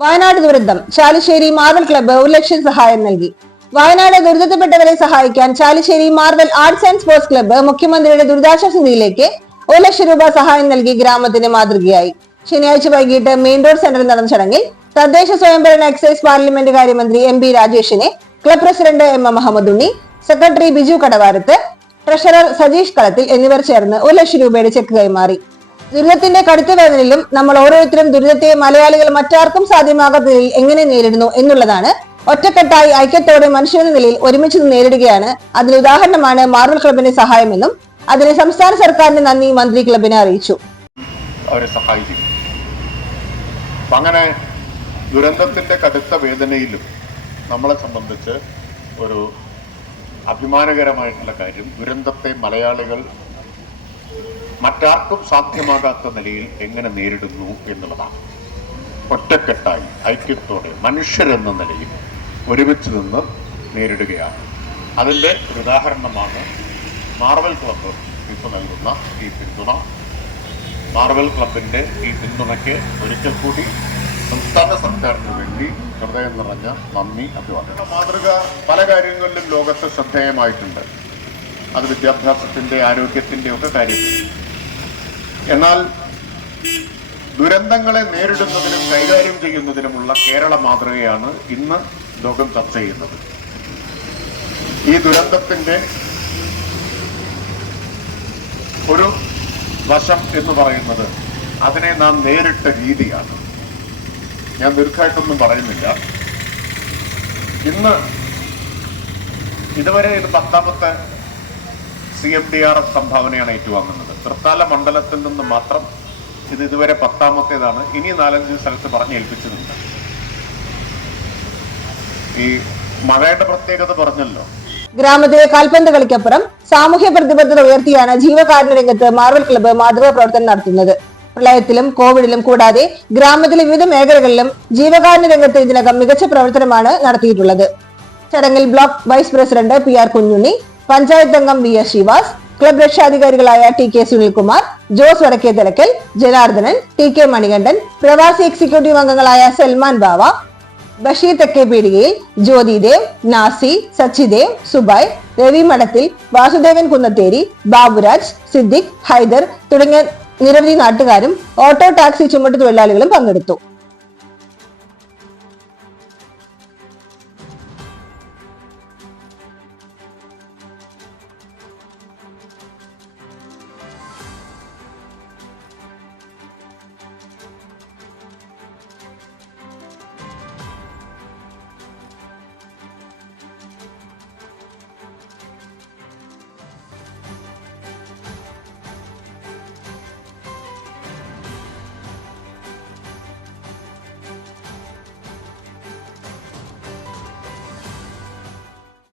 വയനാട് ദുരന്തം. Chalissery Marvel club ഒരു ലക്ഷം സഹായം നൽകി. വയനാട് ദുരിതത്തിൽപ്പെട്ടവരെ സഹായിക്കാൻ Chalissery marvel arts and sports club മുഖ്യമന്ത്രിയുടെ ദുരിതാശ്വാസ നിധിയിലേക്ക് ഒരു ലക്ഷം രൂപ സഹായം നൽകി ഗ്രാമത്തിന് മാതൃകയായി. ശനിയാഴ്ച വൈകിട്ട് മെയിൻ റോഡ് സെന്ററിൽ നടന്ന ചടങ്ങിൽ തദ്ദേശ സ്വയംഭരണ എക്സൈസ് പാർലമെന്റ് കാര്യമന്ത്രി M P രാജേഷിനെ club president M M Muhammad Unni secretary Biju Kadavarath treasurer Sajeesh Kalathil എന്നിവർ ചേർന്ന് ഒരു ലക്ഷം രൂപയുടെ ചെക്ക് കൈമാറി. ദുരിതത്തിന്റെ കടുത്ത വേദനയിലും നമ്മൾ ഓരോരുത്തരും ദുരിതത്തെ മലയാളികൾ മറ്റാർക്കും സാധ്യമാകാത്തതിൽ എങ്ങനെ നേരിടുന്നു എന്നുള്ളതാണ്. ഒറ്റക്കെട്ടായി ഐക്യത്തോടെ മനുഷ്യന്റെ നിലയിൽ ഒരുമിച്ച് നേരിടുകയാണ്. അതിന് ഉദാഹരണമാണ് മാർബിൾ ക്ലബിന്റെ സഹായമെന്നും അതിന് സംസ്ഥാന സർക്കാരിന്റെ നന്ദി മന്ത്രി ക്ലബിനെ അറിയിച്ചു. അങ്ങനെ ദുരന്തത്തിന്റെ കടുത്ത വേദനയിലും നമ്മളെ സംബന്ധിച്ച് ഒരു അഭിമാനകരമായിട്ടുള്ള കാര്യം ദുരന്തത്തെ മലയാളികൾ മറ്റാർക്കും സാധ്യമാകാത്ത നിലയിൽ എങ്ങനെ നേരിടുന്നു എന്നുള്ളതാണ്. ഒറ്റക്കെട്ടായി ഐക്യത്തോടെ മനുഷ്യരെന്ന നിലയിൽ ഒരുമിച്ച് നിന്ന് നേരിടുകയാണ്. അതിന്റെ ഒരു ഉദാഹരണമാണ് മാർവൽ ക്ലബ്ബ് ഇപ്പോൾ നൽകുന്ന ഈ പിന്തുണ. മാർവൽ ക്ലബിന്റെ ഈ പിന്തുണയ്ക്ക് ഒരിക്കൽ കൂടി സംസ്ഥാന സർക്കാരിന് വേണ്ടി ഹൃദയം നിറഞ്ഞ നന്ദി അഭിവാദ്യം. മാതൃക പല കാര്യങ്ങളിലും ലോകത്ത് ശ്രദ്ധേയമായിട്ടുണ്ട്. അത് വിദ്യാഭ്യാസത്തിന്റെ ആരോഗ്യത്തിന്റെ ഒക്കെ കാര്യത്തിൽ. എന്നാൽ ദുരന്തങ്ങളെ നേരിടുന്നതിനും കൈകാര്യം ചെയ്യുന്നതിനുമുള്ള കേരള മാതൃകയാണ് ഇന്ന് ലോകം ചർച്ച ചെയ്യുന്നത്. ഈ ദുരന്തത്തിന്റെ ഒരു വശം എന്ന് പറയുന്നത് അതിനെ നാം നേരിട്ട രീതിയാണ്. ഞാൻ ദീർഘമായിട്ടൊന്നും പറയുന്നില്ല. ഇന്ന് ഇതുവരെ ഇത് പത്താമത്തെ C M D R F സംഭാവനയാണ് ഏറ്റുവാങ്ങുന്നത്. തൃത്താല മണ്ഡലത്തിൽ നിന്ന് മാത്രം ഇത് ഇതുവരെ പത്താമത്തേതാണ്. ഇനി നാലഞ്ച് സ്ഥലത്ത് പറഞ്ഞ് ഏൽപ്പിച്ചിട്ടുണ്ട്. ഈ മഴയുടെ പ്രത്യേകത പറഞ്ഞല്ലോ. ഗ്രാമത്തിലെ കാൽപന്ത് കളിക്കപ്പുറം സാമൂഹ്യ പ്രതിബദ്ധത ഉയർത്തിയാണ് ജീവകാരുണ്യ രംഗത്ത് മാർവൽ ക്ലബ്ബ് മാതൃകാ പ്രവർത്തനം നടത്തുന്നത്. പ്രളയത്തിലും കോവിഡിലും കൂടാതെ ഗ്രാമത്തിലെ വിവിധ മേഖലകളിലും ജീവകാരുണ്യ രംഗത്ത് ഇതിനകം മികച്ച പ്രവർത്തനമാണ് നടത്തിയിട്ടുള്ളത്. ചടങ്ങിൽ block vice president P R Kunhunni panchayat അംഗം V S ശിവാസ് club രക്ഷാധികാരികളായ T K Sunilkumar Jose Vadakke Thirakkal Janardhanan T K Manikandan പ്രവാസി എക്സിക്യൂട്ടീവ് അംഗങ്ങളായ സൽമാൻ ബാവ ബഷീർ തെക്കേപീടികയിൽ ജ്യോതിദേവ് നാസി സച്ചിദേവ് സുബായ് രവി മഠത്തിൽ വാസുദേവൻ കുന്നത്തേരി ബാബുരാജ് സിദ്ദിഖ് ഹൈദർ തുടങ്ങിയ നിരവധി നാട്ടുകാരും ഓട്ടോ ടാക്സി ചുമട്ടുതൊഴിലാളികളും പങ്കെടുത്തു.